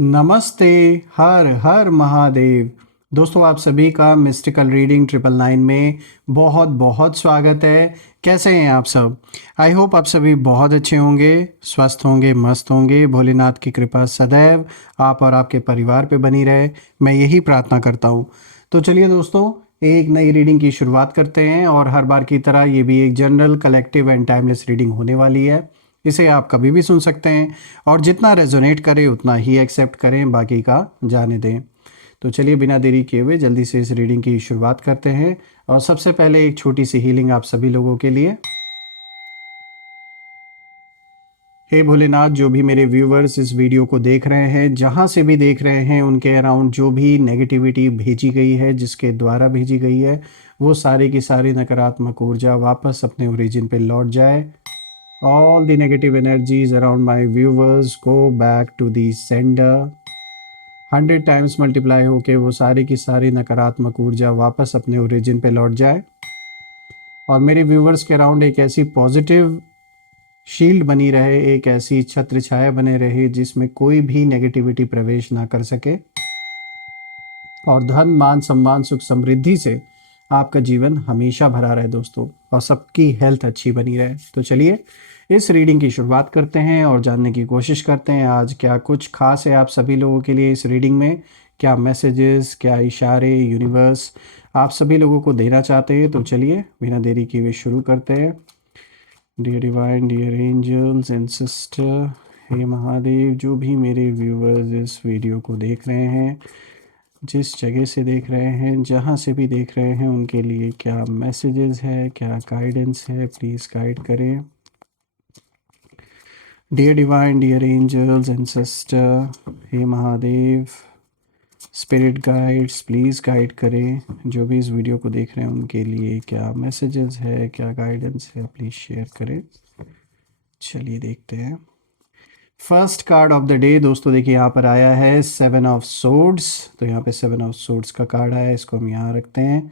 नमस्ते। हर हर महादेव। दोस्तों, आप सभी का मिस्टिकल रीडिंग 999 में बहुत बहुत स्वागत है। कैसे हैं आप सब? आई होप आप सभी बहुत अच्छे होंगे, स्वस्थ होंगे, मस्त होंगे। भोलेनाथ की कृपा सदैव आप और आपके परिवार पे बनी रहे, मैं यही प्रार्थना करता हूँ। तो चलिए दोस्तों, एक नई रीडिंग की शुरुआत करते हैं। और हर बार की तरह ये भी एक general, collective and timeless reading होने वाली है। इसे आप कभी भी सुन सकते हैं और जितना रेजोनेट करे उतना ही एक्सेप्ट करें, बाकी का जाने दें। तो चलिए बिना देरी किए हुए जल्दी से इस रीडिंग की शुरुआत करते हैं। और सबसे पहले एक छोटी सी हीलिंग आप सभी लोगों के लिए। हे भोलेनाथ, जो भी मेरे व्यूवर्स इस वीडियो को देख रहे हैं, जहाँ से भी देख रहे हैं, उनके अराउंड जो भी नेगेटिविटी भेजी गई है, जिसके द्वारा भेजी गई है, वो सारी की सारी नकारात्मक ऊर्जा वापस अपने ओरिजिन पे लौट जाए। All the negative energies around my viewers go back to the sender। 100 times multiply होके वो सारी की सारी नकारात्मक ऊर्जा वापस अपने ओरिजिन पे लौट जाए और मेरे व्यूवर्स के अराउंड एक ऐसी पॉजिटिव शील्ड बनी रहे, एक ऐसी छत्र छाया बने रहे जिसमें कोई भी नेगेटिविटी प्रवेश ना कर सके। और धन, मान, सम्मान, सुख, समृद्धि से आपका जीवन हमेशा भरा रहे दोस्तों, और सबकी हेल्थ अच्छी बनी रहे। तो चलिए इस रीडिंग की शुरुआत करते हैं और जानने की कोशिश करते हैं आज क्या कुछ खास है आप सभी लोगों के लिए इस रीडिंग में। क्या मैसेजेस, क्या इशारे यूनिवर्स आप सभी लोगों को देना चाहते हैं। तो चलिए बिना देरी किए हुए शुरू करते हैं। Dear divine, dear angels and sister, हे महादेव, जो भी मेरे व्यूवर्स इस वीडियो को देख रहे हैं, जिस जगह से देख रहे हैं, जहाँ से भी देख रहे हैं, उनके लिए क्या मैसेजेस है, क्या गाइडेंस है, प्लीज़ गाइड करें। Dear divine, dear angels and sister, हे Mahadev, spirit guides please guide करें। जो भी इस वीडियो को देख रहे हैं उनके लिए क्या मैसेजेस है, क्या गाइडेंस है, प्लीज़ शेयर करें। चलिए देखते हैं। First card of the day दोस्तों, देखिए यहाँ पर आया है 7 ऑफ सोर्ड्स। तो यहाँ पे 7 ऑफ सोर्ड्स का कार्ड आया है, इसको हम यहाँ रखते हैं।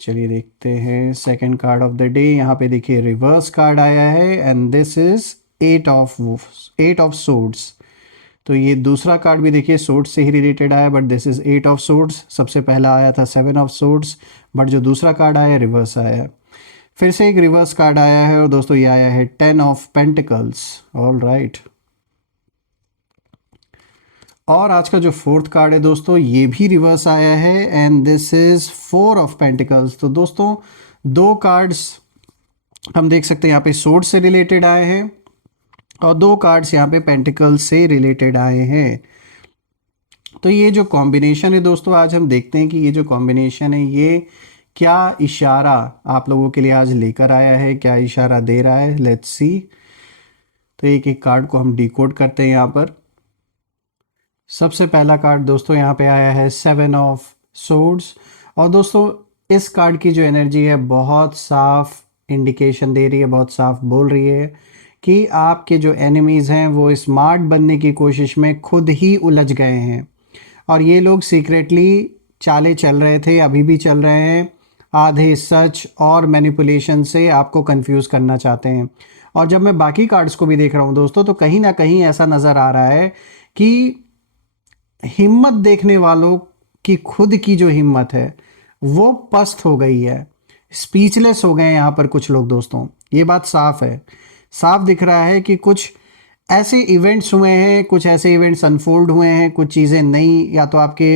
चलिए देखते हैं second card of the day. यहाँ पे देखिए रिवर्स कार्ड आया है and this is 8 of swords. तो ये दूसरा कार्ड भी देखिए सोर्ड्स से ही रिलेटेड आया, but this is 8 of swords. सबसे पहला आया था 7 ऑफ सोर्ड्स, बट जो दूसरा कार्ड आया रिवर्स आया है। फिर से एक रिवर्स कार्ड आया है और दोस्तों ये आया है 10 ऑफ पेंटिकल्स। All right. और आज का जो फोर्थ कार्ड है दोस्तों, ये भी रिवर्स आया है and this is 4 of pentacles. तो दोस्तों दो कार्ड्स हम देख सकते हैं यहाँ पे सोर्ड से रिलेटेड आए हैं और दो कार्ड्स यहाँ पे पेंटिकल्स से रिलेटेड आए हैं। तो ये जो कॉम्बिनेशन है दोस्तों, आज हम देखते हैं कि ये जो कॉम्बिनेशन है ये क्या इशारा आप लोगों के लिए आज लेकर आया है, क्या इशारा दे रहा है। Let's see. तो एक एक कार्ड को हम डिकोड करते हैं यहाँ पर। सबसे पहला कार्ड दोस्तों यहाँ पे आया है 7 ऑफ सोर्ड्स। और दोस्तों इस कार्ड की जो एनर्जी है बहुत साफ इंडिकेशन दे रही है, बहुत साफ बोल रही है कि आपके जो एनिमीज़ हैं वो स्मार्ट बनने की कोशिश में खुद ही उलझ गए हैं और ये लोग सीक्रेटली चालें चल रहे थे, अभी भी चल रहे हैं। आधे सच और मैनिपुलेशन से आपको कंफ्यूज करना चाहते हैं। और जब मैं बाकी कार्ड्स को भी देख रहा हूँ दोस्तों, तो कहीं ना कहीं ऐसा नज़र आ रहा है कि हिम्मत देखने वालों की, खुद की जो हिम्मत है वो पस्त हो गई है, स्पीचलेस हो गए हैं यहाँ पर कुछ लोग दोस्तों। ये बात साफ है, साफ दिख रहा है कि कुछ ऐसे इवेंट्स हुए हैं, कुछ ऐसे इवेंट्स अनफोल्ड हुए हैं, कुछ चीज़ें नई या तो आपके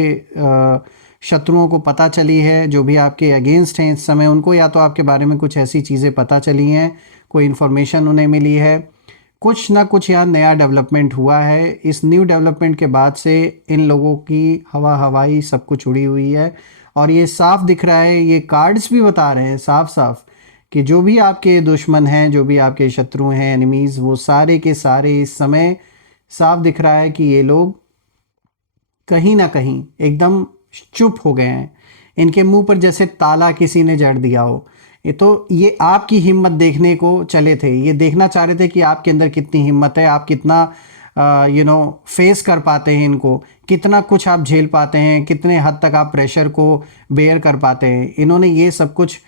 शत्रुओं को पता चली है, जो भी आपके अगेंस्ट हैं इस समय उनको, या तो आपके बारे में कुछ ऐसी चीज़ें पता चली हैं, कोई इन्फॉर्मेशन उन्हें मिली है, कुछ ना कुछ यहाँ नया डेवलपमेंट हुआ है। इस न्यू डेवलपमेंट के बाद से इन लोगों की हवाई सब कुछ उड़ी हुई है और ये साफ दिख रहा है, ये कार्ड्स भी बता रहे हैं साफ साफ कि जो भी आपके दुश्मन हैं, जो भी आपके शत्रु हैं, एनिमीज़, वो सारे के सारे इस समय साफ दिख रहा है कि ये लोग कहीं ना कहीं एकदम चुप हो गए हैं। इनके मुंह पर जैसे ताला किसी ने जड़ दिया हो। ये आपकी हिम्मत देखने को चले थे, ये देखना चाह रहे थे कि आपके अंदर कितनी हिम्मत है, आप कितना फेस कर पाते हैं इनको, कितना कुछ आप झेल पाते हैं, कितने हद तक आप प्रेशर को बेयर कर पाते हैं। इन्होंने ये सब कुछ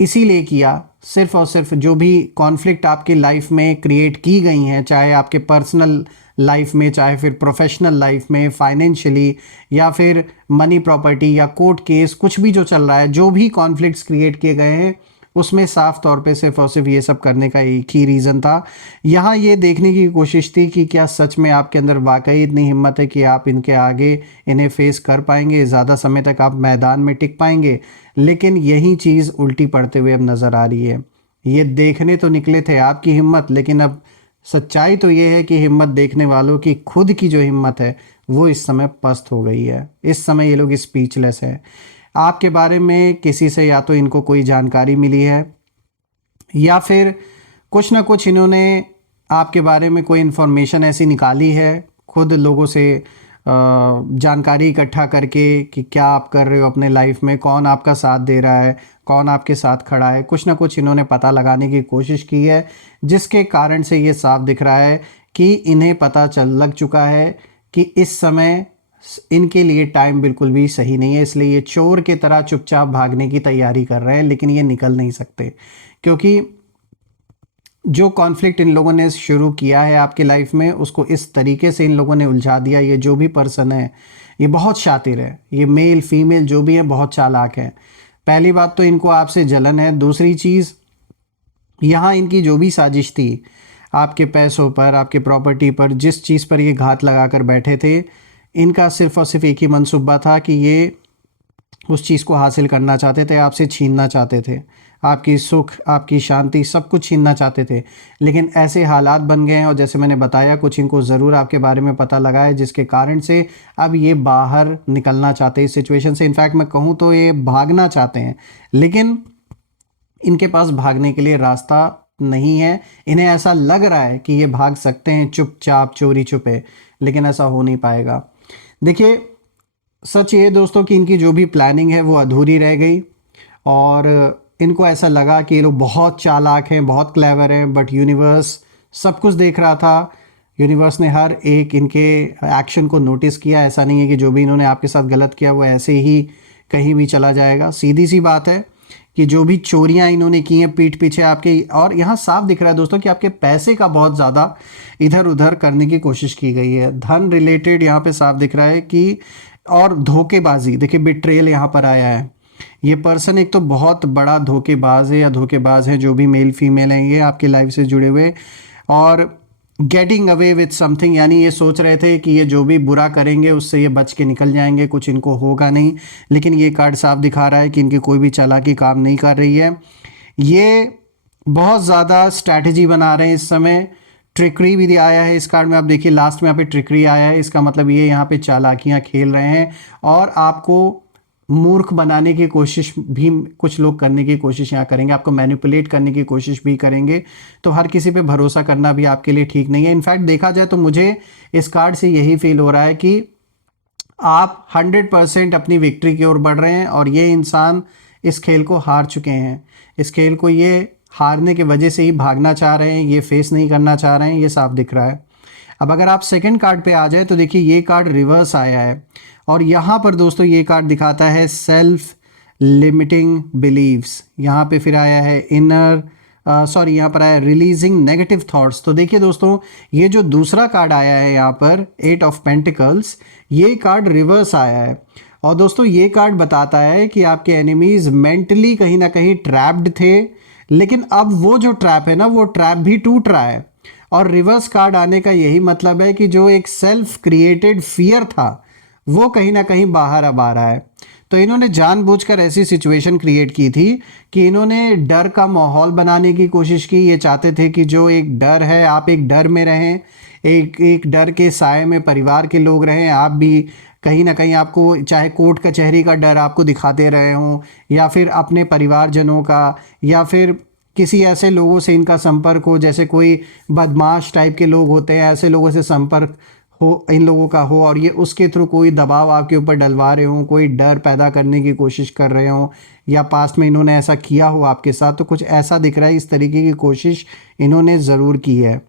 इसीलिए किया, सिर्फ और सिर्फ जो भी कॉन्फ्लिक्ट आपकी लाइफ में क्रिएट की गई हैं, चाहे आपके पर्सनल लाइफ में, चाहे फिर प्रोफेशनल लाइफ में, फाइनेंशियली, या फिर मनी प्रॉपर्टी या कोर्ट केस, कुछ भी जो चल रहा है, जो भी कॉन्फ्लिक्ट्स क्रिएट किए गए हैं, उसमें साफ तौर पे सिर्फ और सिर्फ ये सब करने का एक ही रीज़न था। यहाँ ये देखने की कोशिश थी कि क्या सच में आपके अंदर वाकई इतनी हिम्मत है कि आप इनके आगे इन्हें फेस कर पाएंगे, ज़्यादा समय तक आप मैदान में टिक पाएंगे। लेकिन यही चीज़ उल्टी पड़ते हुए अब नज़र आ रही है। ये देखने तो निकले थे आपकी हिम्मत, लेकिन अब सच्चाई तो ये है कि हिम्मत देखने वालों की खुद की जो हिम्मत है वो इस समय पस्त हो गई है। इस समय ये लोग स्पीचलेस है। आपके बारे में किसी से या तो इनको कोई जानकारी मिली है, या फिर कुछ ना कुछ इन्होंने आपके बारे में कोई इन्फॉर्मेशन ऐसी निकाली है, खुद लोगों से जानकारी इकट्ठा करके कि क्या आप कर रहे हो अपने लाइफ में, कौन आपका साथ दे रहा है, कौन आपके साथ खड़ा है। कुछ ना कुछ इन्होंने पता लगाने की कोशिश की है, जिसके कारण से ये साफ दिख रहा है कि इन्हें पता लग चुका है कि इस समय इनके लिए टाइम बिल्कुल भी सही नहीं है। इसलिए ये चोर की तरह चुपचाप भागने की तैयारी कर रहे हैं, लेकिन ये निकल नहीं सकते, क्योंकि जो कॉन्फ्लिक्ट इन लोगों ने शुरू किया है आपकी लाइफ में, उसको इस तरीके से इन लोगों ने उलझा दिया। ये जो भी पर्सन है ये बहुत शातिर है, ये मेल फीमेल जो भी है बहुत चालाक है। पहली बात तो इनको आपसे जलन है। दूसरी चीज़, यहाँ इनकी जो भी साजिश थी आपके पैसों पर, आपके प्रॉपर्टी पर, जिस चीज़ पर ये घात लगा कर बैठे थे, इनका सिर्फ और सिर्फ एक ही मनसूबा था कि ये उस चीज़ को हासिल करना चाहते थे, आपसे छीनना चाहते थे, आपकी सुख, आपकी शांति, सब कुछ छीनना चाहते थे। लेकिन ऐसे हालात बन गए हैं, और जैसे मैंने बताया, कुछ इनको ज़रूर आपके बारे में पता लगा है, जिसके कारण से अब ये बाहर निकलना चाहते हैं इस सिचुएशन से। इनफैक्ट मैं कहूँ तो ये भागना चाहते हैं, लेकिन इनके पास भागने के लिए रास्ता नहीं है। इन्हें ऐसा लग रहा है कि ये भाग सकते हैं चुपचाप, चोरी छुपे, लेकिन ऐसा हो नहीं पाएगा। देखिए, सच ये दोस्तों कि इनकी जो भी प्लानिंग है वो अधूरी रह गई, और इनको ऐसा लगा कि ये लोग बहुत चालाक हैं, बहुत क्लेवर हैं, बट यूनिवर्स सब कुछ देख रहा था। यूनिवर्स ने हर एक इनके एक्शन को नोटिस किया। ऐसा नहीं है कि जो भी इन्होंने आपके साथ गलत किया वो ऐसे ही कहीं भी चला जाएगा। सीधी सी बात है कि जो भी चोरियां इन्होंने की हैं पीठ पीछे आपके, और यहाँ साफ दिख रहा है दोस्तों कि आपके पैसे का बहुत ज़्यादा इधर उधर करने की कोशिश की गई है। धन रिलेटेड यहाँ पे साफ दिख रहा है कि, और धोखेबाजी, देखिए बिट्रेयल यहाँ पर आया है। ये पर्सन एक तो बहुत बड़ा धोखेबाज है या धोखेबाज है, जो भी मेल फीमेल हैं ये आपकी लाइफ से जुड़े हुए, और गेटिंग अवे विथ समथिंग, यानी ये सोच रहे थे कि ये जो भी बुरा करेंगे उससे ये बच के निकल जाएंगे, कुछ इनको होगा नहीं। लेकिन ये कार्ड साफ दिखा रहा है कि इनकी कोई भी चालाकी काम नहीं कर रही है। ये बहुत ज़्यादा स्ट्रैटेजी बना रहे हैं इस समय। ट्रिकरी भी आया है इस कार्ड में, आप देखिए लास्ट में यहाँ पे ट्रिकरी आया है। इसका मतलब ये यहाँ पे चालाकियाँ खेल रहे हैं, और आपको मूर्ख बनाने की कोशिश भी कुछ लोग करने की कोशिश यहाँ करेंगे, आपको मैनिपुलेट करने की कोशिश भी करेंगे। तो हर किसी पे भरोसा करना भी आपके लिए ठीक नहीं है। इनफैक्ट देखा जाए तो मुझे इस कार्ड से यही फील हो रहा है कि आप 100% अपनी विक्ट्री की ओर बढ़ रहे हैं, और ये इंसान इस खेल को हार चुके हैं। इस खेल को ये हारने की वजह से ही भागना चाह रहे हैं, ये फेस नहीं करना चाह रहे हैं, ये साफ दिख रहा है। अब अगर आप सेकंड कार्ड पे आ जाए तो देखिए ये कार्ड रिवर्स आया है, और यहाँ पर दोस्तों ये कार्ड दिखाता है सेल्फ लिमिटिंग बिलीव्स। यहाँ पे फिर आया है इनर यहाँ पर आया रिलीजिंग नेगेटिव थॉट्स। तो देखिए दोस्तों, ये जो दूसरा कार्ड आया है यहाँ पर 8 ऑफ पेंटिकल्स, ये कार्ड रिवर्स आया है। और दोस्तों ये कार्ड बताता है कि आपके एनिमीज मेंटली कहीं ना कहीं ट्रैप्ड थे, लेकिन अब वो जो ट्रैप है ना, वो ट्रैप भी टूट रहा है। और रिवर्स कार्ड आने का यही मतलब है कि जो एक सेल्फ क्रिएटेड फियर था वो कहीं ना कहीं बाहर अब आ रहा है। तो इन्होंने जानबूझकर ऐसी सिचुएशन क्रिएट की थी कि इन्होंने डर का माहौल बनाने की कोशिश की। ये चाहते थे कि जो एक डर है, आप एक डर में रहें, एक डर के साए में परिवार के लोग रहें। आप भी कहीं ना कहीं, आपको चाहे कोर्ट कचहरी का डर आपको दिखाते रहे हों, या फिर अपने परिवारजनों का, या फिर किसी ऐसे लोगों से इनका संपर्क हो, जैसे कोई बदमाश टाइप के लोग होते हैं, ऐसे लोगों से संपर्क हो इन लोगों का हो, और ये उसके थ्रू कोई दबाव आपके ऊपर डलवा रहे हों, कोई डर पैदा करने की कोशिश कर रहे हों, या पास्ट में इन्होंने ऐसा किया हो आपके साथ। तो कुछ ऐसा दिख रहा है, इस तरीके की कोशिश इन्होंने ज़रूर की है।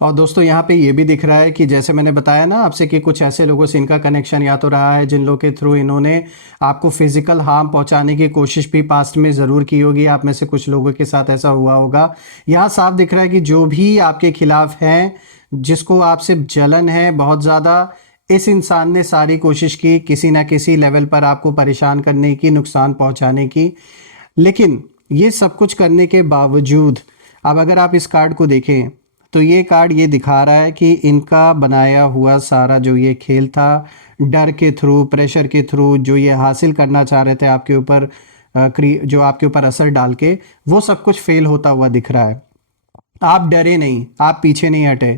और दोस्तों यहाँ पे ये भी दिख रहा है कि जैसे मैंने बताया ना आपसे कि कुछ ऐसे लोगों से इनका कनेक्शन या तो रहा है जिन लोगों के थ्रू इन्होंने आपको फिजिकल हार्म पहुँचाने की कोशिश भी पास्ट में ज़रूर की होगी। आप में से कुछ लोगों के साथ ऐसा हुआ होगा। यहाँ साफ दिख रहा है कि जो भी आपके खिलाफ हैं, जिसको आपसे जलन है बहुत ज़्यादा। इस इंसान ने सारी कोशिश की किसी ना किसी लेवल पर आपको परेशान करने की, नुकसान पहुंचाने की, लेकिन ये सब कुछ करने के बावजूद अब अगर आप इस कार्ड को देखें तो ये कार्ड ये दिखा रहा है कि इनका बनाया हुआ सारा जो ये खेल था, डर के थ्रू, प्रेशर के थ्रू, जो ये हासिल करना चाह रहे थे आपके ऊपर, जो आपके ऊपर असर डाल के, वो सब कुछ फेल होता हुआ दिख रहा है। आप डरे नहीं, आप पीछे नहीं हटे,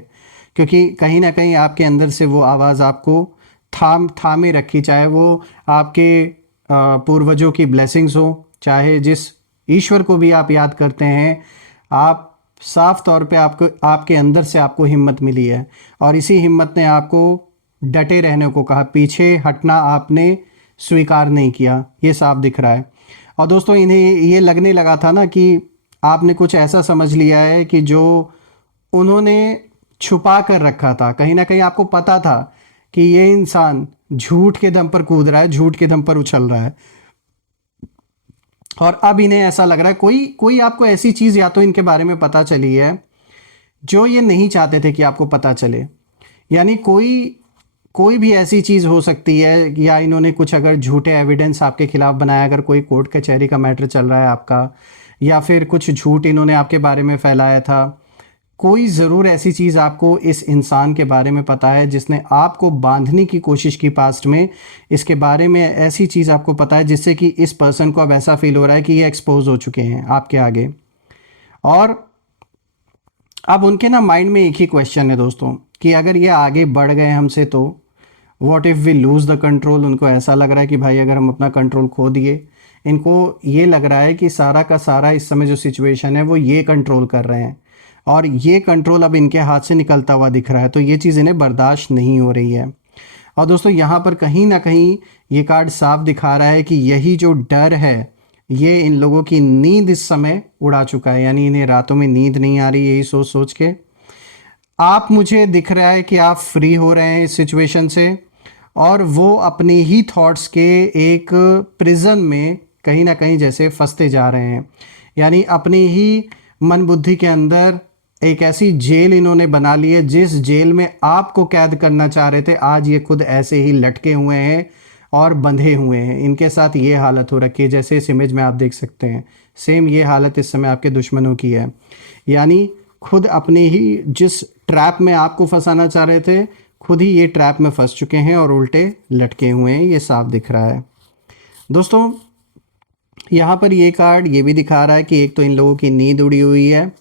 क्योंकि कहीं ना कहीं आपके अंदर से वो आवाज़ आपको थामे रखी, चाहे वो आपके पूर्वजों की ब्लेसिंग्स हो, चाहे जिस ईश्वर को भी आप याद करते हैं, आप साफ तौर पे आपको, आपके अंदर से आपको हिम्मत मिली है और इसी हिम्मत ने आपको डटे रहने को कहा, पीछे हटना आपने स्वीकार नहीं किया, ये साफ दिख रहा है। और दोस्तों इन्हें ये लगने लगा था ना कि आपने कुछ ऐसा समझ लिया है कि जो उन्होंने छुपा कर रखा था, कहीं ना कहीं आपको पता था कि ये इंसान झूठ के दम पर कूद रहा है, झूठ के दम पर उछल रहा है, और अब इन्हें ऐसा लग रहा है कोई कोई आपको ऐसी चीज़ या तो इनके बारे में पता चली है जो ये नहीं चाहते थे कि आपको पता चले, यानी कोई कोई भी ऐसी चीज़ हो सकती है, या इन्होंने कुछ अगर झूठे एविडेंस आपके खिलाफ बनाया, अगर कोई कोर्ट कचहरी का मैटर चल रहा है आपका, या फिर कुछ झूठ इन्होंने आपके बारे में फैलाया था, कोई ज़रूर ऐसी चीज़ आपको इस इंसान के बारे में पता है जिसने आपको बांधने की कोशिश की पास्ट में, इसके बारे में ऐसी चीज़ आपको पता है जिससे कि इस पर्सन को अब ऐसा फील हो रहा है कि ये एक्सपोज हो चुके हैं आपके आगे। और अब उनके ना माइंड में एक ही क्वेश्चन है दोस्तों कि अगर ये आगे बढ़ गए हमसे तो what if we lose the control. उनको ऐसा लग रहा है कि भाई अगर हम अपना कंट्रोल खो दिए, इनको ये लग रहा है कि सारा का सारा इस समय जो सिचुएशन है वो ये कंट्रोल कर रहे हैं, और ये कंट्रोल अब इनके हाथ से निकलता हुआ दिख रहा है, तो ये चीज़ इन्हें बर्दाश्त नहीं हो रही है। और दोस्तों यहाँ पर कहीं ना कहीं ये कार्ड साफ दिखा रहा है कि यही जो डर है ये इन लोगों की नींद इस समय उड़ा चुका है, यानी इन्हें रातों में नींद नहीं आ रही, यही सोच सोच के आप, मुझे दिख रहा है कि आप फ्री हो रहे हैं इस सिचुएशन से, और वो अपने ही थॉट्स के एक प्रिजन में कहीं ना कहीं जैसे फंसते जा रहे हैं, यानी अपनी ही मन बुद्धि के अंदर एक ऐसी जेल इन्होंने बना ली है जिस जेल में आपको कैद करना चाह रहे थे, आज ये खुद ऐसे ही लटके हुए हैं और बंधे हुए हैं। इनके साथ ये हालत हो रखी है, जैसे इस इमेज में आप देख सकते हैं, सेम ये हालत इस समय आपके दुश्मनों की है, यानी खुद अपने ही जिस ट्रैप में आपको फंसाना चाह रहे थे, खुद ही ये ट्रैप में फंस चुके हैं और उल्टे लटके हुए हैं, ये साफ दिख रहा है। दोस्तों यहाँ पर ये कार्ड ये भी दिखा रहा है कि एक तो इन लोगों की नींद उड़ी हुई है,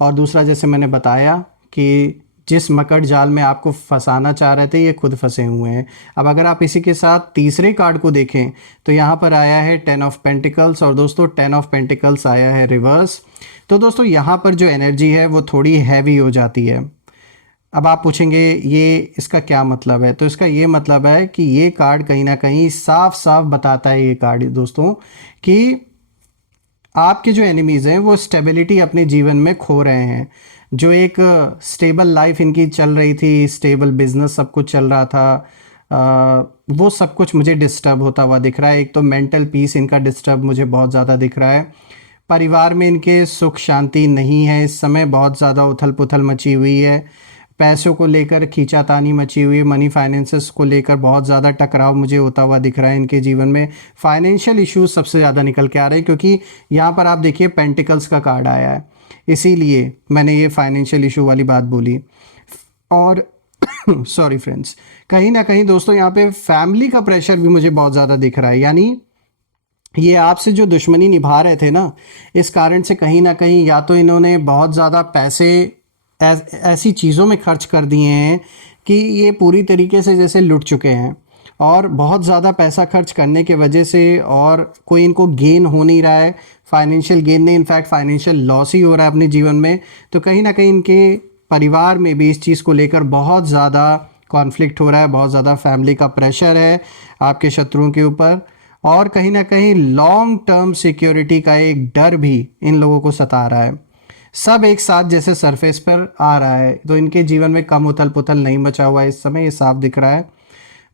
और दूसरा जैसे मैंने बताया कि जिस मकड़ जाल में आपको फंसाना चाह रहे थे ये खुद फंसे हुए हैं। अब अगर आप इसी के साथ तीसरे कार्ड को देखें तो यहाँ पर आया है 10 ऑफ पेंटिकल्स, और दोस्तों 10 ऑफ पेंटिकल्स आया है रिवर्स। तो दोस्तों यहाँ पर जो एनर्जी है वो थोड़ी हैवी हो जाती है। अब आप पूछेंगे ये इसका क्या मतलब है, तो इसका ये मतलब है कि ये कार्ड कहीं ना कहीं साफ साफ बताता है, ये कार्ड दोस्तों, कि आपके जो एनिमीज़ हैं वो स्टेबिलिटी अपने जीवन में खो रहे हैं। जो एक स्टेबल लाइफ इनकी चल रही थी, स्टेबल बिजनेस सब कुछ चल रहा था, वो सब कुछ मुझे डिस्टर्ब होता हुआ दिख रहा है। एक तो मेंटल पीस इनका डिस्टर्ब मुझे बहुत ज़्यादा दिख रहा है, परिवार में इनके सुख शांति नहीं है इस समय, बहुत ज़्यादा उथल पुथल मची हुई है, पैसों को लेकर खींचातानी मची हुई है, मनी फाइनेंसेस को लेकर बहुत ज़्यादा टकराव मुझे होता हुआ दिख रहा है इनके जीवन में। फाइनेंशियल इश्यूज सबसे ज़्यादा निकल के आ रहे हैं, क्योंकि यहाँ पर आप देखिए पेंटिकल्स का कार्ड आया है, इसीलिए मैंने ये फाइनेंशियल इशू वाली बात बोली। और सॉरी फ्रेंड्स, कहीं ना कहीं दोस्तों यहाँ पे फैमिली का प्रेशर भी मुझे बहुत ज़्यादा दिख रहा है, यानी ये आपसे जो दुश्मनी निभा रहे थे ना, इस कारण से कहीं ना कहीं या तो इन्होंने बहुत ज़्यादा पैसे ऐसी चीज़ों में खर्च कर दिए हैं कि ये पूरी तरीके से जैसे लुट चुके हैं, और बहुत ज़्यादा पैसा खर्च करने के वजह से और कोई इनको गेन हो नहीं रहा है, फाइनेंशियल गेन नहीं, इनफैक्ट फाइनेंशियल लॉस ही हो रहा है अपने जीवन में। तो कहीं ना कहीं इनके परिवार में भी इस चीज़ को लेकर बहुत ज़्यादा कॉन्फ्लिक्ट हो रहा है, बहुत ज़्यादा फैमिली का प्रेशर है आपके शत्रुओं के ऊपर, और कहीं ना कहीं लॉन्ग टर्म सिक्योरिटी का एक डर भी इन लोगों को सता रहा है। सब एक साथ जैसे सरफेस पर आ रहा है, तो इनके जीवन में कम उथल पुथल नहीं बचा हुआ है इस समय, ये साफ दिख रहा है।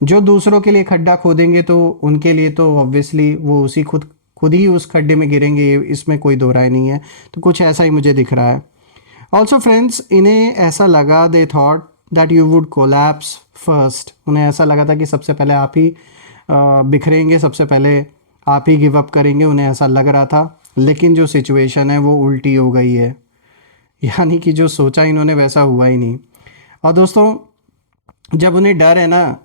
जो दूसरों के लिए खड्डा खोदेंगे तो उनके लिए तो ऑब्वियसली वो उसी खुद ही उस खड्डे में गिरेंगे, इसमें कोई दो राय नहीं है। तो कुछ ऐसा ही मुझे दिख रहा है। ऑल्सो फ्रेंड्स, इन्हें ऐसा लगा, they thought that you would collapse first. उन्हें ऐसा लगा था कि सबसे पहले आप ही बिखरेंगे, सबसे पहले आप ही गिव अप करेंगे, उन्हें ऐसा लग रहा था। लेकिन जो सिचुएशन है वो उल्टी हो गई है, यानी कि जो सोचा इन्होंने वैसा हुआ ही नहीं। और दोस्तों, जब उन्हें डर है ना,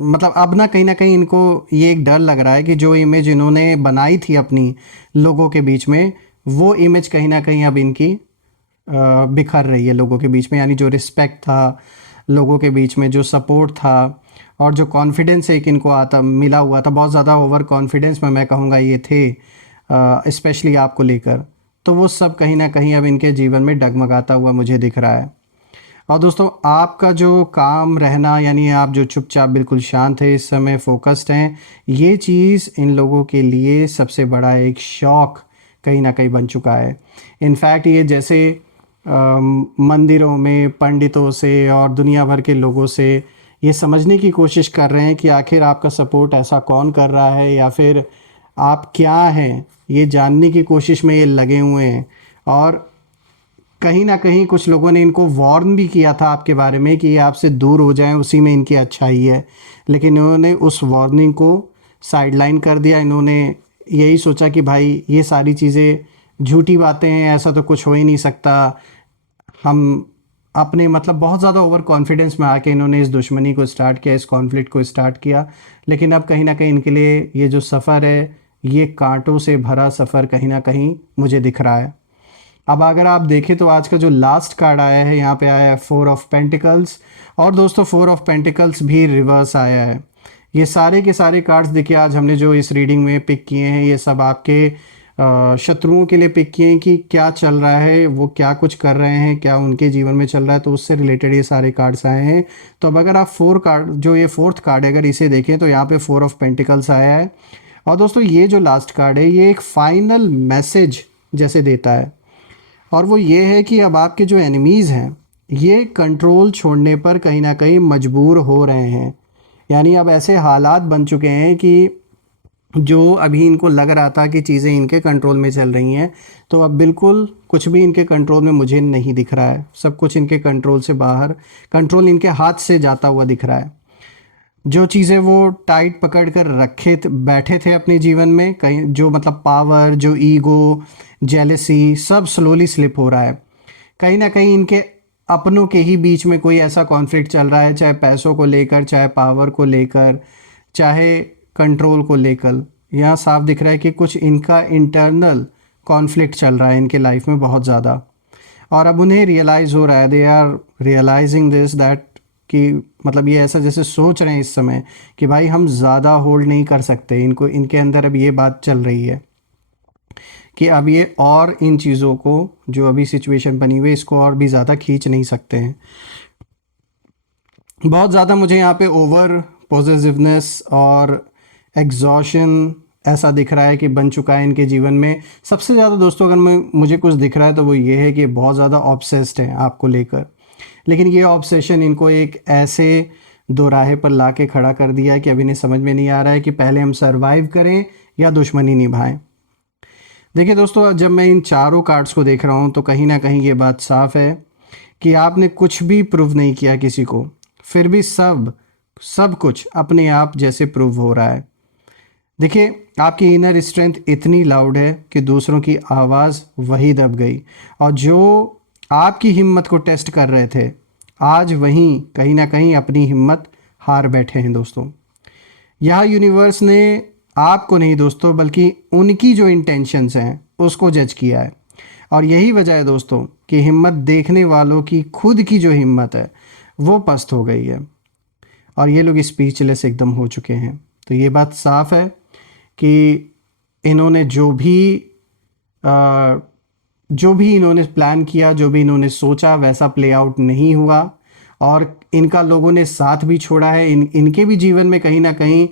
मतलब अब ना कहीं इनको ये एक डर लग रहा है कि जो इमेज इन्होंने बनाई थी अपनी लोगों के बीच में, वो इमेज कहीं ना कहीं अब इनकी बिखर रही है लोगों के बीच में। यानी जो रिस्पेक्ट था लोगों के बीच में, जो सपोर्ट था, और जो कॉन्फिडेंस एक इनको आता मिला हुआ था, बहुत ज़्यादा ओवर कॉन्फिडेंस में मैं कहूँगा ये थे, स्पेशली आपको लेकर, तो वो सब कहीं ना कहीं अब इनके जीवन में डगमगाता हुआ मुझे दिख रहा है। और दोस्तों, आपका जो काम रहना, यानी आप जो चुपचाप बिल्कुल शांत है इस समय, फोकस्ड हैं, ये चीज़ इन लोगों के लिए सबसे बड़ा एक शौक कहीं ना कहीं बन चुका है। इनफैक्ट ये जैसे मंदिरों में पंडितों से और दुनिया भर के लोगों से ये समझने की कोशिश कर रहे हैं कि आखिर आपका सपोर्ट ऐसा कौन कर रहा है, या फिर आप क्या हैं, ये जानने की कोशिश में ये लगे हुए हैं। और कहीं ना कहीं कुछ लोगों ने इनको वार्न भी किया था आपके बारे में कि ये आपसे दूर हो जाएं, उसी में इनकी अच्छाई है। लेकिन इन्होंने उस वार्निंग को साइडलाइन कर दिया। इन्होंने यही सोचा कि भाई ये सारी चीज़ें झूठी बातें हैं, ऐसा तो कुछ हो ही नहीं सकता। हम अपने मतलब बहुत ज़्यादा ओवर कॉन्फिडेंस में आके इन्होंने इस दुश्मनी को स्टार्ट किया, इस कॉन्फ्लिक्ट को स्टार्ट किया। लेकिन अब कहीं ना कहीं इनके लिए ये जो सफ़र है, ये कांटों से भरा सफ़र कहीं ना कहीं मुझे दिख रहा है। अब अगर आप देखें तो आज का जो लास्ट कार्ड आया है, यहाँ पे आया है 4 ऑफ पेंटिकल्स। और दोस्तों, 4 ऑफ पेंटिकल्स भी रिवर्स आया है। ये सारे के सारे कार्ड्स देखिए, आज हमने जो इस रीडिंग में पिक किए हैं, ये सब आपके शत्रुओं के लिए पिक किए हैं कि क्या चल रहा है, वो क्या कुछ कर रहे हैं, क्या उनके जीवन में चल रहा है, तो उससे रिलेटेड ये सारे कार्ड्स आए हैं। तो अब अगर आप 4 कार्ड, जो ये 4th कार्ड है, अगर इसे देखें तो यहाँ पे 4 ऑफ पेंटिकल्स आया है। और दोस्तों, ये जो लास्ट कार्ड है, ये एक फाइनल मैसेज जैसे देता है, और वो ये है कि अब आपके जो एनिमीज़ हैं, ये कंट्रोल छोड़ने पर कहीं ना कहीं मजबूर हो रहे हैं। यानी अब ऐसे हालात बन चुके हैं कि जो अभी इनको लग रहा था कि चीज़ें इनके कंट्रोल में चल रही हैं, तो अब बिल्कुल कुछ भी इनके कंट्रोल में मुझे नहीं दिख रहा है। सब कुछ इनके कंट्रोल से बाहर, कंट्रोल इनके हाथ से जाता हुआ दिख रहा है। जो चीज़ें वो टाइट पकड़ कर बैठे थे अपने जीवन में, कहीं जो मतलब पावर, जो ईगो, जेलेसी, सब स्लोली स्लिप हो रहा है। कहीं ना कहीं इनके अपनों के ही बीच में कोई ऐसा कॉन्फ्लिक्ट चल रहा है, चाहे पैसों को लेकर, चाहे पावर को लेकर, चाहे कंट्रोल को लेकर। यहाँ साफ दिख रहा है कि कुछ इनका इंटरनल कॉन्फ्लिक्ट चल रहा है इनके लाइफ में बहुत ज़्यादा। और अब उन्हें रियलाइज़ हो रहा है, they are realising this that, कि मतलब ये ऐसा जैसे सोच रहे हैं इस समय कि भाई हम ज़्यादा होल्ड नहीं कर सकते इनको। इनके अंदर अब ये बात चल रही है कि अब ये और इन चीज़ों को, जो अभी सिचुएशन बनी हुई है, इसको और भी ज़्यादा खींच नहीं सकते हैं। बहुत ज़्यादा मुझे यहाँ पे ओवर पॉजिटिवनेस और एग्जॉशन ऐसा दिख रहा है कि बन चुका है इनके जीवन में। सबसे ज़्यादा दोस्तों, अगर मुझे कुछ दिख रहा है तो वो ये है कि बहुत ज़्यादा ऑब्सेस्ड हैं आपको लेकर। लेकिन ये ऑब्सेशन इनको एक ऐसे दोराहे पर ला के खड़ा कर दिया है कि अभी इन्हें समझ में नहीं आ रहा है कि पहले हम सरवाइव करें या दुश्मनी निभाएं। देखिए दोस्तों, जब मैं इन चारों कार्ड्स को देख रहा हूँ तो कहीं ना कहीं ये बात साफ है कि आपने कुछ भी प्रूव नहीं किया किसी को, फिर भी सब कुछ अपने आप जैसे प्रूव हो रहा है। देखिए, आपकी इनर स्ट्रेंथ इतनी लाउड है कि दूसरों की आवाज़ वही दब गई। और जो आपकी हिम्मत को टेस्ट कर रहे थे, आज वहीं कहीं ना कहीं अपनी हिम्मत हार बैठे हैं दोस्तों। यहाँ यूनिवर्स ने आपको नहीं दोस्तों, बल्कि उनकी जो इंटेंशंस हैं उसको जज किया है। और यही वजह है दोस्तों कि हिम्मत देखने वालों की खुद की जो हिम्मत है वो पस्त हो गई है, और ये लोग स्पीचलेस एकदम हो चुके हैं। तो ये बात साफ है कि इन्होंने जो भी इन्होंने प्लान किया, जो भी इन्होंने सोचा, वैसा प्ले आउट नहीं हुआ। और इनका लोगों ने साथ भी छोड़ा है। इनके भी जीवन में कहीं ना कहीं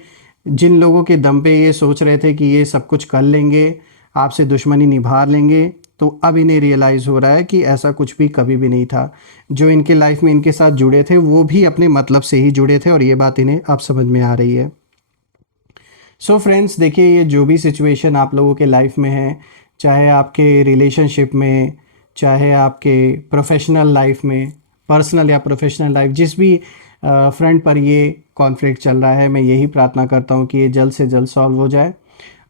जिन लोगों के दम पे ये सोच रहे थे कि ये सब कुछ कर लेंगे, आपसे दुश्मनी निभा लेंगे, तो अब इन्हें रियलाइज़ हो रहा है कि ऐसा कुछ भी कभी भी नहीं था। जो इनके लाइफ में इनके साथ जुड़े थे वो भी अपने मतलब से ही जुड़े थे, और ये बात इन्हें अब समझ में आ रही है। सो फ्रेंड्स, देखिए, ये जो भी सिचुएशन आप लोगों के लाइफ में है, चाहे आपके रिलेशनशिप में, चाहे आपके प्रोफेशनल लाइफ में, पर्सनल या प्रोफेशनल लाइफ, जिस भी फ्रंट पर ये कॉन्फ्लिक्ट चल रहा है, मैं यही प्रार्थना करता हूँ कि ये जल्द से जल्द सॉल्व हो जाए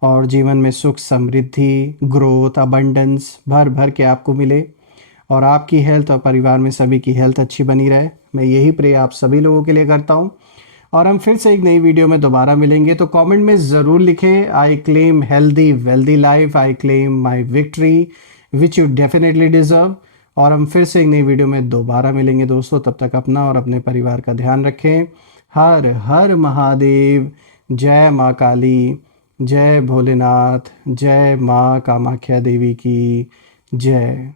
और जीवन में सुख, समृद्धि, ग्रोथ, अबंडेंस भर भर के आपको मिले और आपकी हेल्थ और परिवार में सभी की हेल्थ अच्छी बनी रहे। मैं यही प्रे आप सभी लोगों के लिए करता हूँ और हम फिर से एक नई वीडियो में दोबारा मिलेंगे। तो कमेंट में ज़रूर लिखें, I claim healthy wealthy life, I claim my victory which you definitely deserve. और हम फिर से एक नई वीडियो में दोबारा मिलेंगे दोस्तों। तब तक अपना और अपने परिवार का ध्यान रखें। हर हर महादेव। जय माँ काली, जय भोलेनाथ, जय माँ कामाख्या देवी की जय।